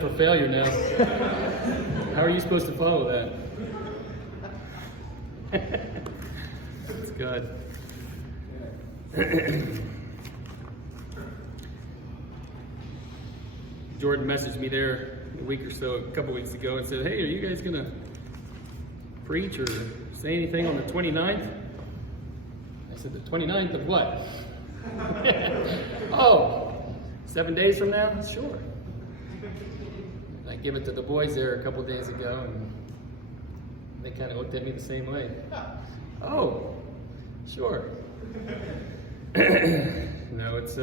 For failure now. How are you supposed to follow that? That's good. Jordan messaged me there a couple weeks ago, and said, "Hey, are you guys gonna preach or say anything on the 29th?" I said, "The 29th of what?" Oh, 7 days from now? Sure. I gave it to the boys there a couple days ago, and they kind of looked at me the same way. Oh, sure. No, it's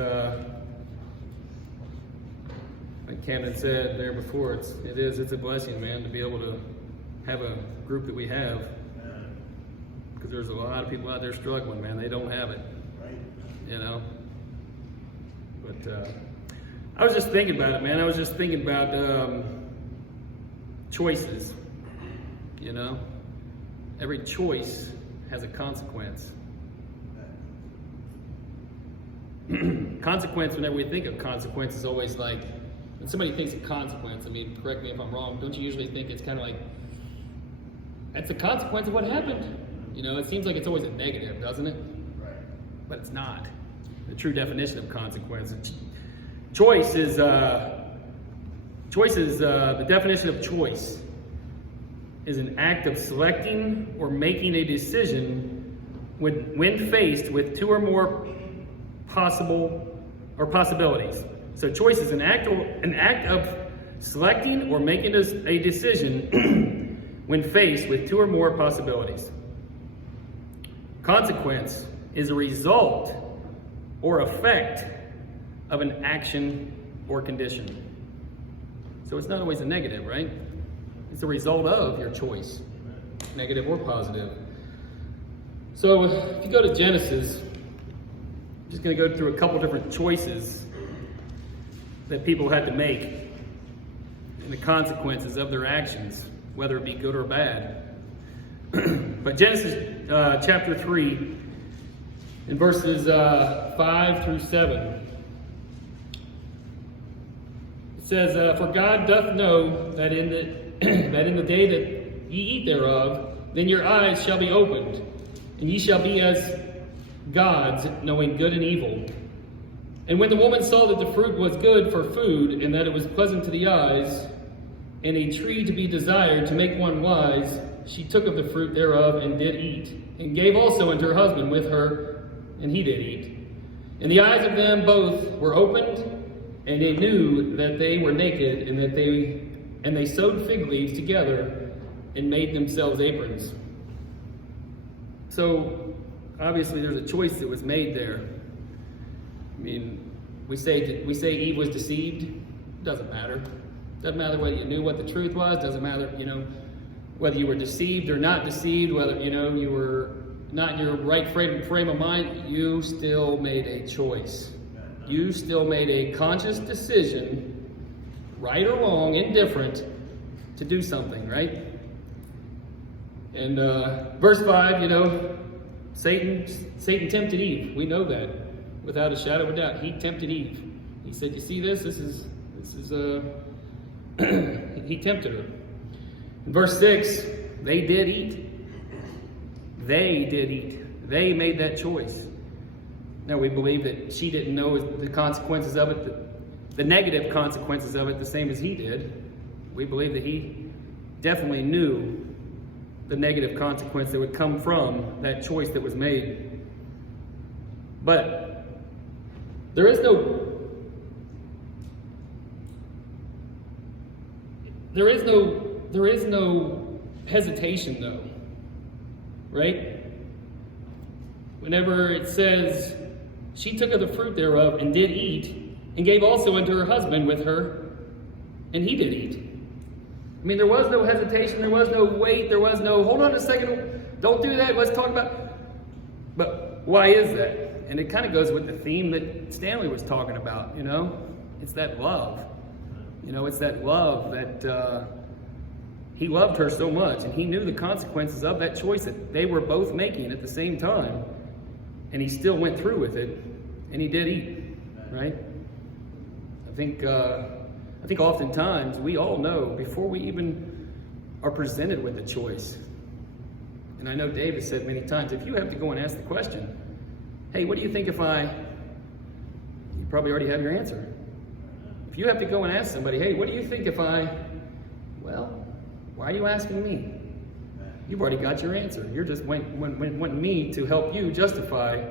like Camden said there before, it's a blessing, man, to be able to have a group that we have, because there's a lot of people out there struggling, man. They don't have it, you know. But I was just thinking about it, man. I was just thinking about choices, you know. Every choice has a consequence. Consequence, whenever we think of consequence, is always like, when somebody thinks of consequence, I mean, correct me if I'm wrong, don't you usually think it's kind of like, that's a consequence of what happened? You know, it seems like it's always a negative, doesn't it? Right. But it's not. The true definition of consequence. Choice is the definition of choice is an act of selecting or making a decision when faced with two or more possibilities. So choice is an act of selecting or making a decision when faced with two or more possibilities. Consequence is a result or effect of an action or condition. So it's not always a negative, right? It's a result of your choice, negative or positive. So if you go to Genesis, I'm just going to go through a couple different choices that people had to make and the consequences of their actions, whether it be good or bad. But Genesis chapter 3, in verses 5 through 7, it says, "For God doth know that in the day that ye eat thereof, then your eyes shall be opened, and ye shall be as gods, knowing good and evil. And when the woman saw that the fruit was good for food, and that it was pleasant to the eyes, and a tree to be desired to make one wise, she took of the fruit thereof and did eat, and gave also unto her husband with her, and he did eat. And the eyes of them both were opened, and they knew that they were naked, and they sewed fig leaves together and made themselves aprons." So obviously there's a choice that was made there. I mean, we say Eve was deceived. Doesn't matter. Doesn't matter whether you knew what the truth was. Doesn't matter, you know, whether you were deceived or not deceived, whether, you know, you were not in your right frame of mind. You still made a choice. You still made a conscious decision, right or wrong, indifferent, to do something, right? And verse 5, you know, Satan tempted Eve. We know that without a shadow of a doubt. He tempted Eve. He said, "You see this? This is he tempted her." In verse 6, they did eat. They did eat. They made that choice. Now we believe that she didn't know the consequences of it, the negative consequences of it, the same as he did. We believe that he definitely knew the negative consequence that would come from that choice that was made. But there is no hesitation though, right? Whenever it says, "She took of the fruit thereof and did eat, and gave also unto her husband with her, and he did eat." I mean, there was no hesitation, there was no wait, there was no, hold on a second, don't do that, let's talk about. But why is that? And it kind of goes with the theme that Stanley was talking about, you know? It's that love. You know, it's that love that he loved her so much, and he knew the consequences of that choice that they were both making at the same time. And he still went through with it, and he did eat, right? I think I think oftentimes we all know before we even are presented with a choice. And I know Dave has said many times, if you have to go and ask the question, hey, what do you think if you probably already have your answer. If you have to go and ask somebody, hey, what do you think if well, why are you asking me? You've already got your answer. You're just wanting me to help you justify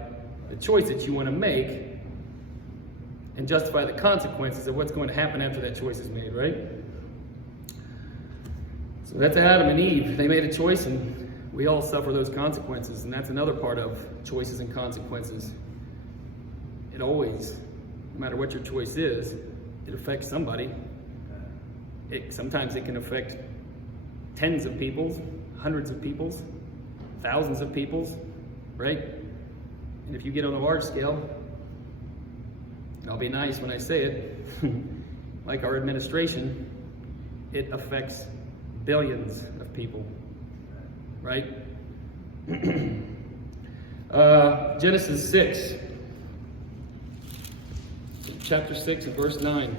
the choice that you want to make and justify the consequences of what's going to happen after that choice is made, right? So that's Adam and Eve. They made a choice, and we all suffer those consequences, and that's another part of choices and consequences. It always, no matter what your choice is, it affects somebody. Sometimes it can affect tens of people's, hundreds of people's, thousands of people's, right? And if you get on a large scale, and I'll be nice when I say it, like our administration, it affects billions of people, right? Genesis 6, chapter 6 and verse 9.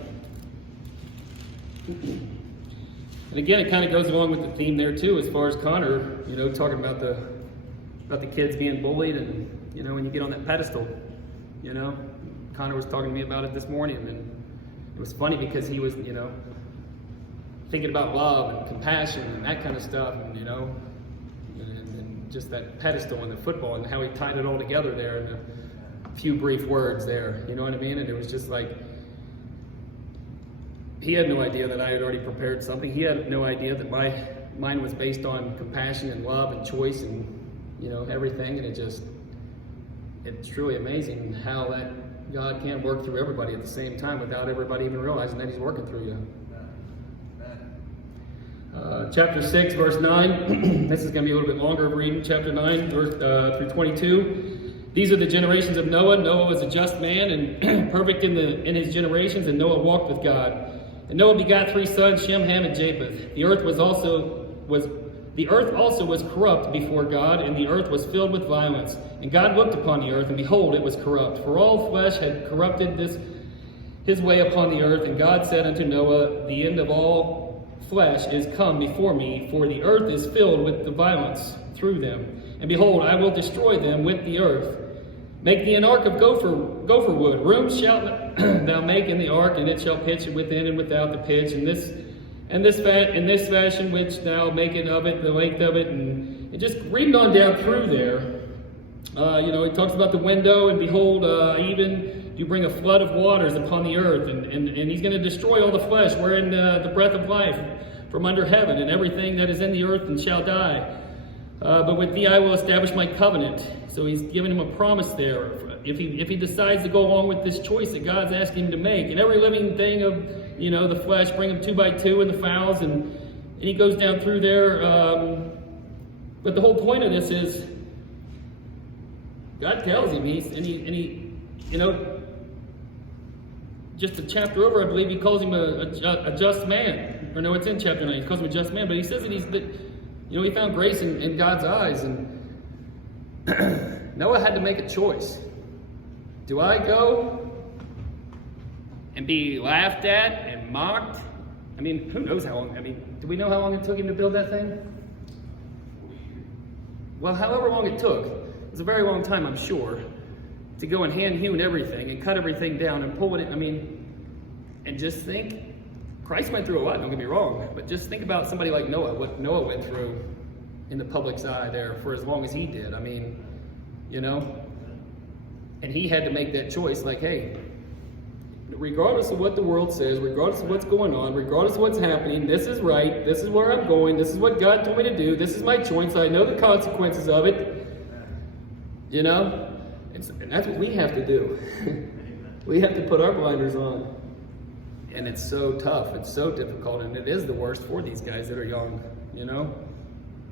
And again, it kind of goes along with the theme there too, as far as Connor, talking about the kids being bullied, and when you get on that pedestal, Connor was talking to me about it this morning, and it was funny because he was, thinking about love and compassion and that kind of stuff, and and just that pedestal and the football and how he tied it all together there in a few brief words there, you know what I mean? And it was just like, he had no idea that I had already prepared something. He had no idea that mine was based on compassion and love and choice and, everything. And it's truly amazing how that God can work through everybody at the same time without everybody even realizing that he's working through you. Chapter 6, verse 9. This is going to be a little bit longer of reading. Chapter 9, through 22. These are the generations of Noah. Noah was a just man and perfect in his generations, and Noah walked with God. And Noah begot 3 sons, Shem, Ham, and Japheth. The earth also was corrupt before God, and the earth was filled with violence. And God looked upon the earth, and behold, it was corrupt, for all flesh had corrupted his way upon the earth. And God said unto Noah, the end of all flesh is come before me, for the earth is filled with the violence through them. And behold, I will destroy them with the earth. Make thee an ark of gopher wood. Rooms shalt thou make in the ark, and it shall pitch within and without the pitch. In this fashion which thou makest of it, the length of it, and just reading on down through there. He talks about the window, and behold, even you bring a flood of waters upon the earth, and he's going to destroy all the flesh, wherein the breath of life from under heaven, and everything that is in the earth and shall die. But with thee I will establish my covenant. So he's giving him a promise there. If he decides to go along with this choice that God's asking him to make, and every living thing of the flesh, bring them 2 by 2, and the fowls, and he goes down through there. But the whole point of this is God tells him, just a chapter over, I believe, he calls him a just man. Or no, it's in chapter 9. He calls him a just man, but he says that he found grace in God's eyes, and Noah had to make a choice. Do I go and be laughed at and mocked? Who knows how long? Do we know how long it took him to build that thing? Well, however long it took, it was a very long time, I'm sure, to go and hand-hewn everything and cut everything down and pull it in. And just think, Christ went through a lot, don't get me wrong, but just think about somebody like Noah, what Noah went through in the public's eye there for as long as he did. And he had to make that choice, like, hey, regardless of what the world says, regardless of what's going on, regardless of what's happening, this is right, this is where I'm going, this is what God told me to do, this is my choice, I know the consequences of it. And that's what we have to do. We have to put our blinders on. And it's so tough, it's so difficult, and it is the worst for these guys that are young,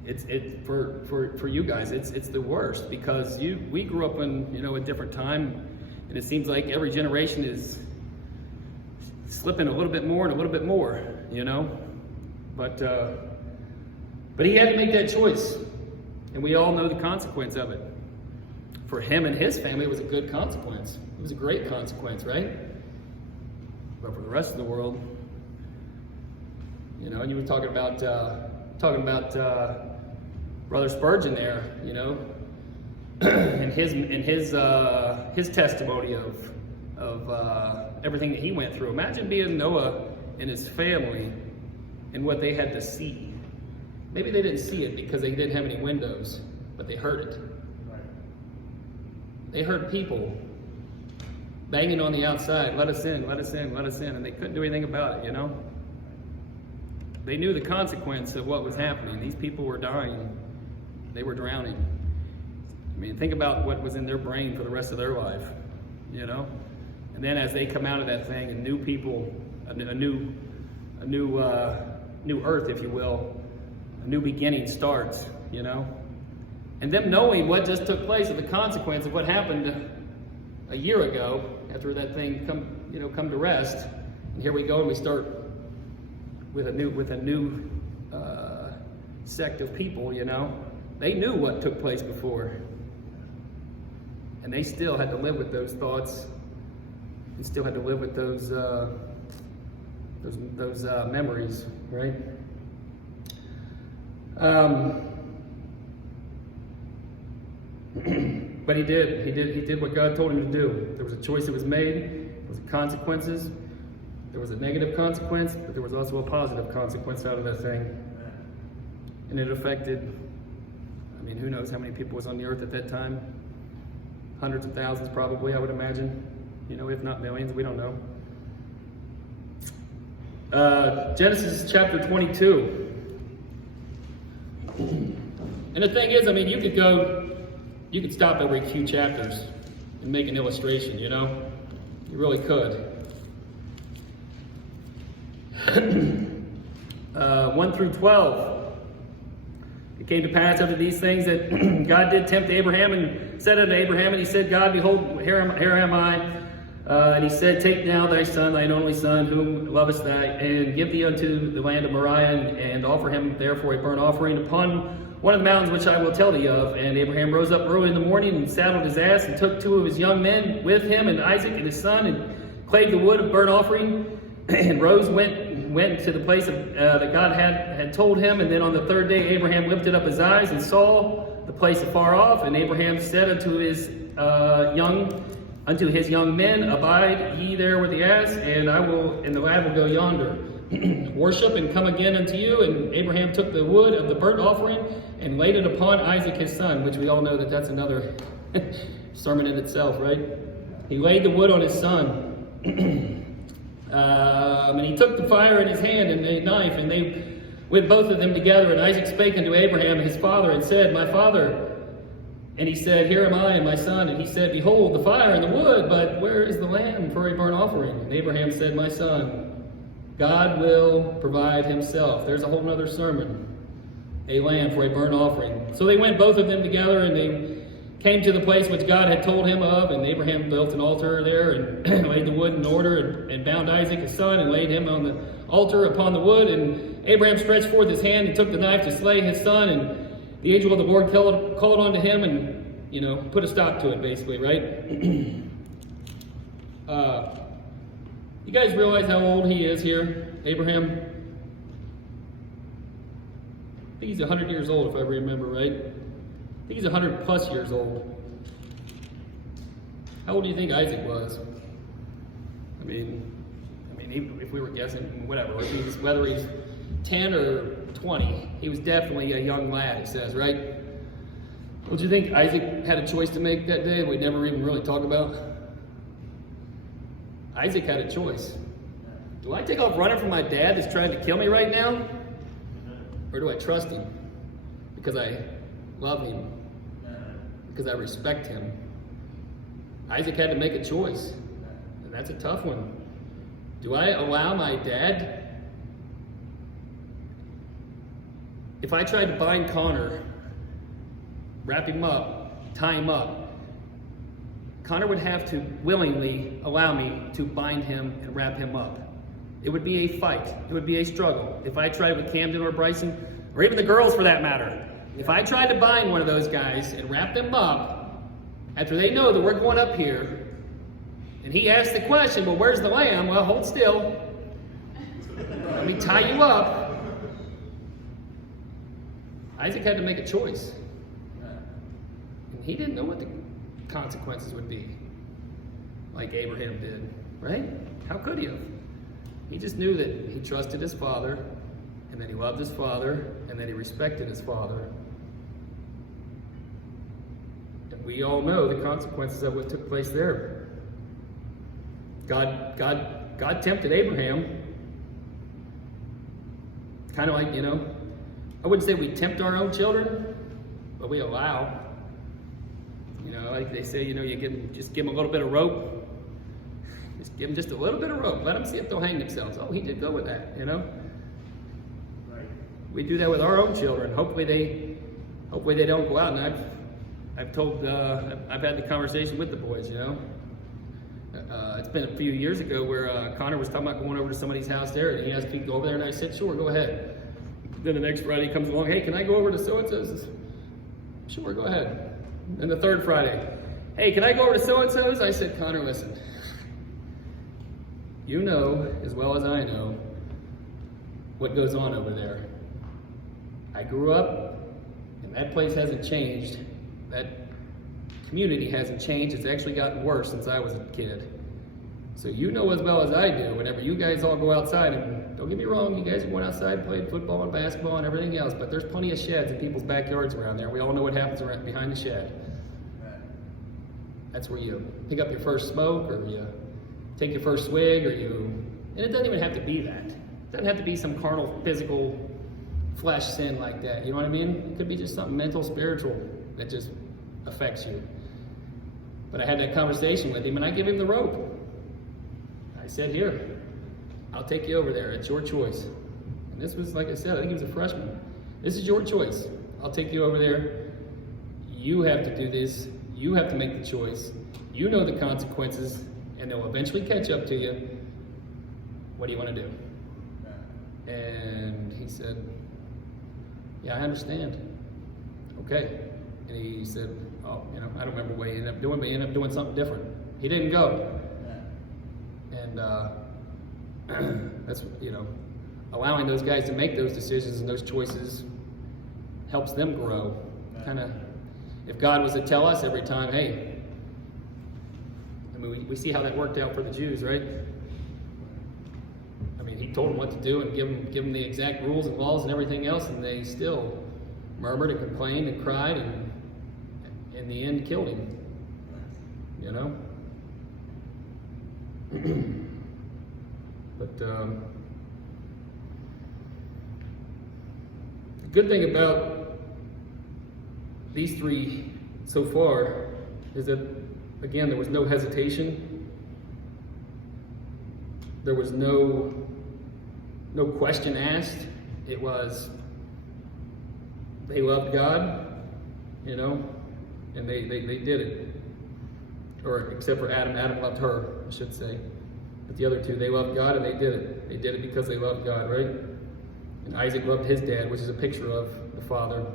It's for you guys, it's the worst, because we grew up in a different time, and it seems like every generation is slipping a little bit more and a little bit more, But he had to make that choice, and we all know the consequence of it. For him and his family, it was a good consequence. It was a great consequence, right? But for the rest of the world, You know, and you were talking about Brother Spurgeon there, you know, and his testimony of everything that he went through. Imagine being Noah and his family and what they had to see. Maybe they didn't see it because they didn't have any windows, but they heard it. They heard people banging on the outside, let us in, let us in, let us in, and they couldn't do anything about it, you know? They knew the consequence of what was happening. These people were dying. They were drowning. I mean, think about what was in their brain for the rest of their life, you know? And then as they come out of that thing, and new people, a new earth, if you will, a new beginning starts, you know? And them knowing what just took place and the consequence of what happened a year ago after that thing come to rest. And here we go, and we start with a new sect of people, you know. They knew what took place before, and they still had to live with those thoughts. They still had to live with those memories, right? But he did what God told him to do. There was a choice that was made. There was consequences. There was a negative consequence, but there was also a positive consequence out of that thing. And it affected, I mean, who knows how many people was on the earth at that time? Hundreds of thousands probably, I would imagine. You know, if not millions, we don't know. Genesis chapter 22. And the thing is, I mean, you could stop every few chapters and make an illustration, you know? You really could. 1 through 12. It came to pass after these things that God did tempt Abraham and said unto Abraham, and he said, God, behold, here am I. And he said, take now thy son, thine only son, whom lovest thou, and give thee unto the land of Moriah, and offer him therefore a burnt offering upon one of the mountains which I will tell thee of. And Abraham rose up early in the morning and saddled his ass, and took 2 of his young men with him, and Isaac and his son, and clave the wood of burnt offering, and went to the place that God had told him. And then on the 3rd day Abraham lifted up his eyes and saw the place afar off. And Abraham said unto his young men, abide ye there with the ass, and the lad will go yonder. Worship and come again unto you. And Abraham took the wood of the burnt offering and laid it upon Isaac his son, which we all know that's another sermon in itself, right? He laid the wood on his son. And he took the fire in his hand and a knife, and they went both of them together. And Isaac spake unto Abraham his father, and said, my father. And he said, here am I, and my son. And he said, behold, the fire and the wood, but where is the lamb for a burnt offering? And Abraham said, my son, God will provide himself. There's a whole other sermon. A lamb for a burnt offering. So they went both of them together, and they came to the place which God had told him of. And Abraham built an altar there, and laid the wood in order, and bound Isaac his son, and laid him on the altar upon the wood. And Abraham stretched forth his hand and took the knife to slay his son. And the angel of the Lord called unto him, and, you know, put a stop to it, basically, right? You guys realize how old he is here, Abraham? I think he's 100 years old, if I remember right. I think he's 100 plus years old. How old do you think Isaac was? I mean, if we were guessing, whatever, whether he's 10 or 20, he was definitely a young lad, it says, right? Don't you think Isaac had a choice to make that day that we never even really talk about? Isaac had a choice. Do I take off running from my dad that's trying to kill me right now? Or do I trust him? Because I love him. Because I respect him. Isaac had to make a choice. And that's a tough one. Do I allow my dad? If I tried to bind Connor, wrap him up, tie him up, Connor would have to willingly allow me to bind him and wrap him up. It would be a fight. It would be a struggle. If I tried with Camden or Bryson, or even the girls for that matter, if I tried to bind one of those guys and wrap them up, after they know that we're going up here, and he asks the question, well, where's the lamb? Well, hold still. Let me tie you up. Isaac had to make a choice. And he didn't know what the consequences would be, like Abraham did, right? How could he have? He just knew that he trusted his father, and that he loved his father, and that he respected his father. And we all know the consequences of what took place there. God tempted Abraham, kind of like, I wouldn't say we tempt our own children, but we allow. Like they say, just give them a little bit of rope. Just give them just a little bit of rope. Let them see if they'll hang themselves. Oh, he did go with that, Right. We do that with our own children. Hopefully they don't go out. And I've had the conversation with the boys, It's been a few years ago where Connor was talking about going over to somebody's house there, and he asked me to go over there, and I said, sure, go ahead. Then the next Friday he comes along, hey, can I go over to so-and-so's? Sure, go ahead. And the third Friday, hey, can I go over to so-and-so's? I said, Connor, listen. You know as well as I know what goes on over there. I grew up, and that place hasn't changed. That community hasn't changed. It's actually gotten worse since I was a kid. So you know as well as I do, whenever you guys all go outside, and don't get me wrong, you guys are going outside, playing football and basketball and everything else, but there's plenty of sheds in people's backyards around there. We all know what happens around behind the shed. That's where you pick up your first smoke, or you take your first swig, and it doesn't even have to be that. It doesn't have to be some carnal, physical, flesh sin like that. You know what I mean? It could be just something mental, spiritual that just affects you. But I had that conversation with him, and I give him the rope. I said, here, I'll take you over there. It's your choice. And this was, like I said, I think he was a freshman. This is your choice. I'll take you over there. You have to do this. You have to make the choice. You know the consequences, and they'll eventually catch up to you. What do you want to do? And he said, yeah, I understand. Okay. And he said, oh, I don't remember what he ended up doing, but he ended up doing something different. He didn't go. And that's, allowing those guys to make those decisions and those choices helps them grow. Kind of, if God was to tell us every time, hey, we see how that worked out for the Jews, right? He told them what to do and give them the exact rules and laws and everything else, and they still murmured and complained and cried, and in the end killed him. But the good thing about these three so far is that, again, there was no hesitation. There was no question asked. It was, they loved God, and they did it. Or except for Adam. Adam loved her, I should say. But the other two, they loved God and they did it. They did it because they loved God, right? And Isaac loved his dad, which is a picture of the father.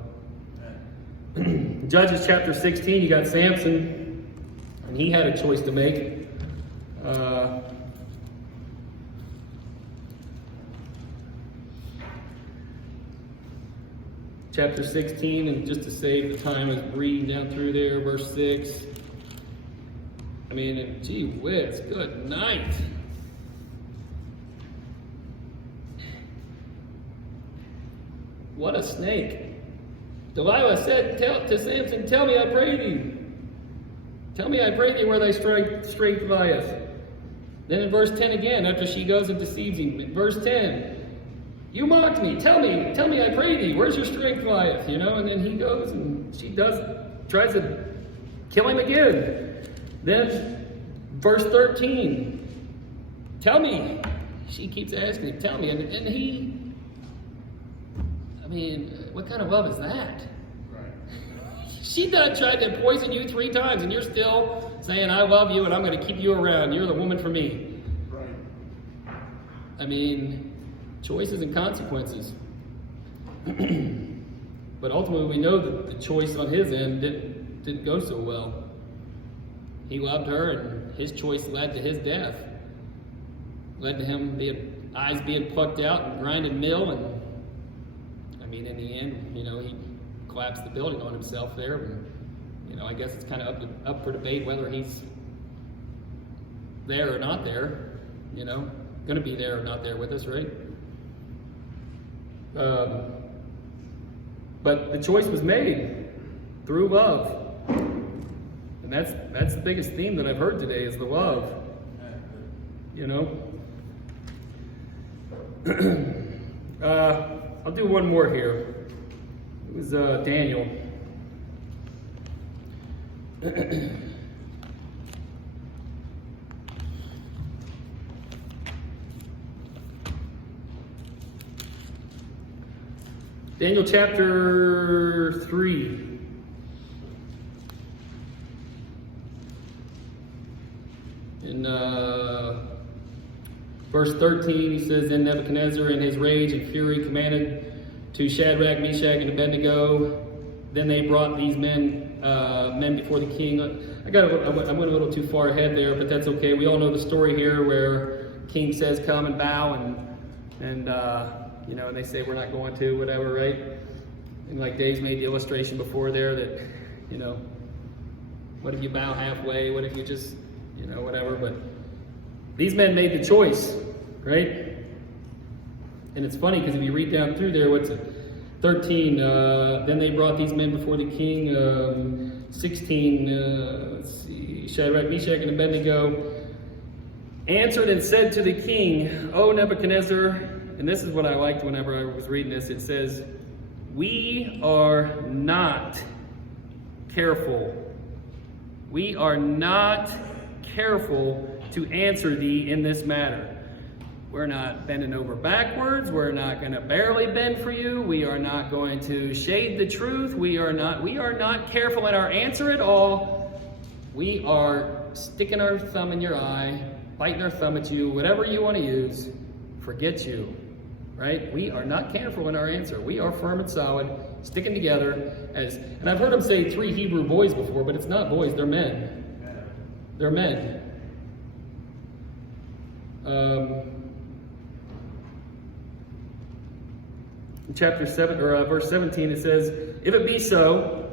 Judges chapter 16, you got Samson, and he had a choice to make. Chapter 16, and just to save the time, I was reading down through there, verse 6. Gee whiz, good night. What a snake. Delilah said to Samson, tell me, I pray thee. Tell me, I pray thee, where thy strength lieth. Then in verse 10 again, after she goes and deceives him, verse 10, you mocked me. Tell me, I pray thee, where's your strength lieth? And then he goes and she tries to kill him again. Then verse 13, tell me. She keeps asking him, tell me. And he, what kind of love is that? Right. She tried to poison you 3 times and you're still saying, I love you and I'm going to keep you around. You're the woman for me. Right. Choices and consequences. But ultimately we know that the choice on his end didn't go so well. He loved her and his choice led to his death. Led to him eyes being plucked out and grinded mill, and in the end, collapse the building on himself there. And, I guess it's kind of up for debate whether he's there or not there, going to be there or not there with us, right? But the choice was made through love. And that's the biggest theme that I've heard today is the love. I'll do one more here. It was Daniel. Daniel chapter 3. In verse 13, he says, "Then Nebuchadnezzar in his rage and fury commanded to Shadrach, Meshach, and Abednego. Then they brought these men before the king." I went a little too far ahead there, but that's okay. We all know the story here where king says, "Come and bow," and they say, "We're not going to," whatever, right? And like Dave's made the illustration before there that, what if you bow halfway? What if you just, whatever? But these men made the choice, right? And it's funny because if you read down through there, what's it? 13, then they brought these men before the king. 16, let's see, Shadrach, Meshach, and Abednego answered and said to the king, "O Nebuchadnezzar," and this is what I liked whenever I was reading this, it says, "We are not careful. We are not careful to answer thee in this matter. We're not bending over backwards. We're not going to barely bend for you. We are not going to shade the truth. We are not careful in our answer at all. We are sticking our thumb in your eye, biting our thumb at you, whatever you want to use. Forget you." Right? We are not careful in our answer. We are firm and solid, sticking together and I've heard them say 3 Hebrew boys before, but it's not boys, they're men. They're men. In chapter 7 or verse 17, it says, "If it be so,"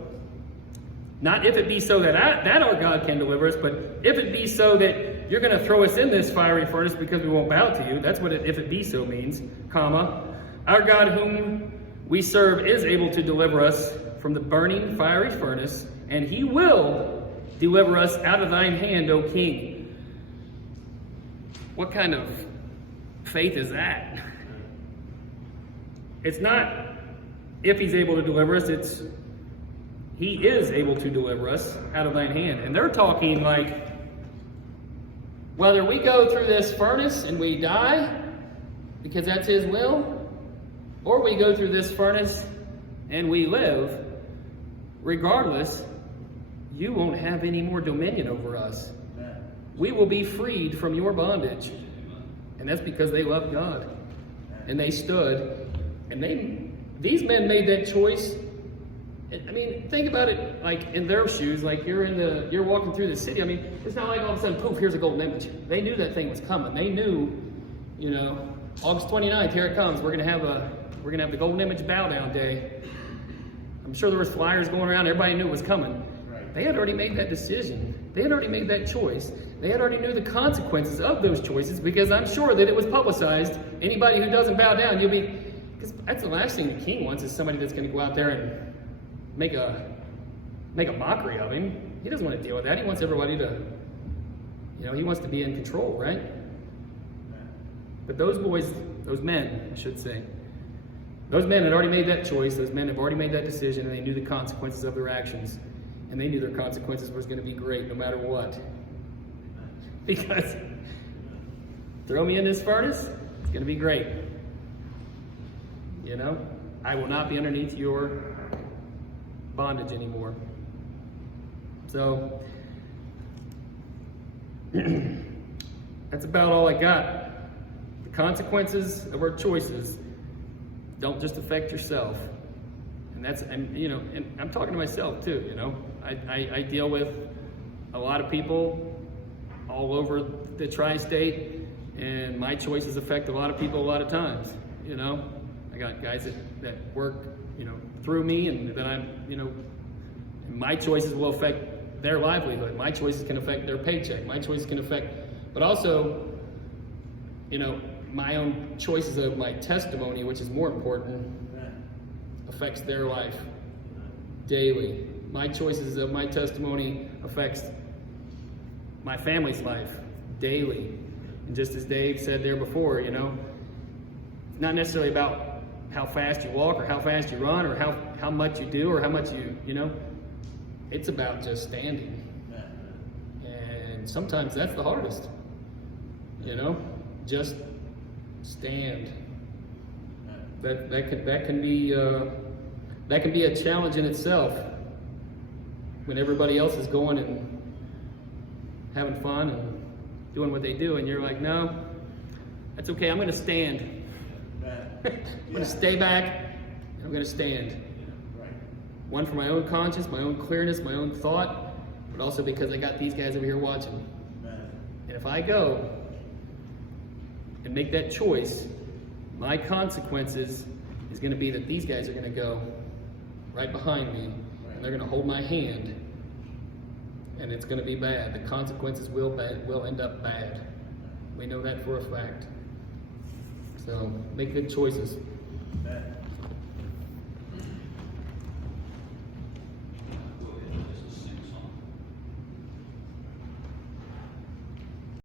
not if it be so that our God can deliver us, but if it be so that you're going to throw us in this fiery furnace because we won't bow to you. That's what "if it be so" means, comma. "Our God whom we serve is able to deliver us from the burning fiery furnace, and he will deliver us out of thine hand, O king." What kind of faith is that? It's not if he's able to deliver us, it's he is able to deliver us out of thine hand. And they're talking like, whether we go through this furnace and we die, because that's his will, or we go through this furnace and we live, regardless, you won't have any more dominion over us. We will be freed from your bondage. And that's because they loved God. And they stood. And these men made that choice. I mean, think about it like in their shoes, like you're walking through the city. I mean, it's not like all of a sudden, poof, here's a golden image. They knew that thing was coming. They knew, August 29th, here it comes. We're gonna have the golden image bow down day. I'm sure there was flyers going around, everybody knew it was coming. Right. They had already made that decision. They had already made that choice. They had already knew the consequences of those choices, because I'm sure that it was publicized. Anybody who doesn't bow down, because that's the last thing the king wants, is somebody that's going to go out there and make a mockery of him. He doesn't want to deal with that. He wants everybody to, he wants to be in control, right? But those boys, those men, I should say, those men had already made that choice. Those men have already made that decision, and they knew the consequences of their actions. And they knew their consequences was going to be great no matter what. Because throw me in this furnace, it's going to be great. I will not be underneath your bondage anymore. So that's about all I got. The consequences of our choices don't just affect yourself. And I'm talking to myself too, I deal with a lot of people all over the tri-state, and my choices affect a lot of people a lot of times, I got guys that work, through me, and then I'm, my choices will affect their livelihood. My choices can affect their paycheck. My choices can affect, but also, my own choices of my testimony, which is more important, affects their life daily. My choices of my testimony affects my family's life daily. And just as Dave said there before, it's not necessarily about how fast you walk or how fast you run or how much you do or how much it's about just standing. And sometimes that's the hardest, just stand. That can be a challenge in itself when everybody else is going and having fun and doing what they do, and you're like, no, that's okay, I'm going to stand. I'm going to stay back, and I'm going to stand. One, for my own conscience, my own clearness, my own thought, but also because I got these guys over here watching. And if I go and make that choice, my consequences is going to be that these guys are going to go right behind me, and they're going to hold my hand, and it's going to be bad. The consequences will end up bad. We know that for a fact. So make good choices.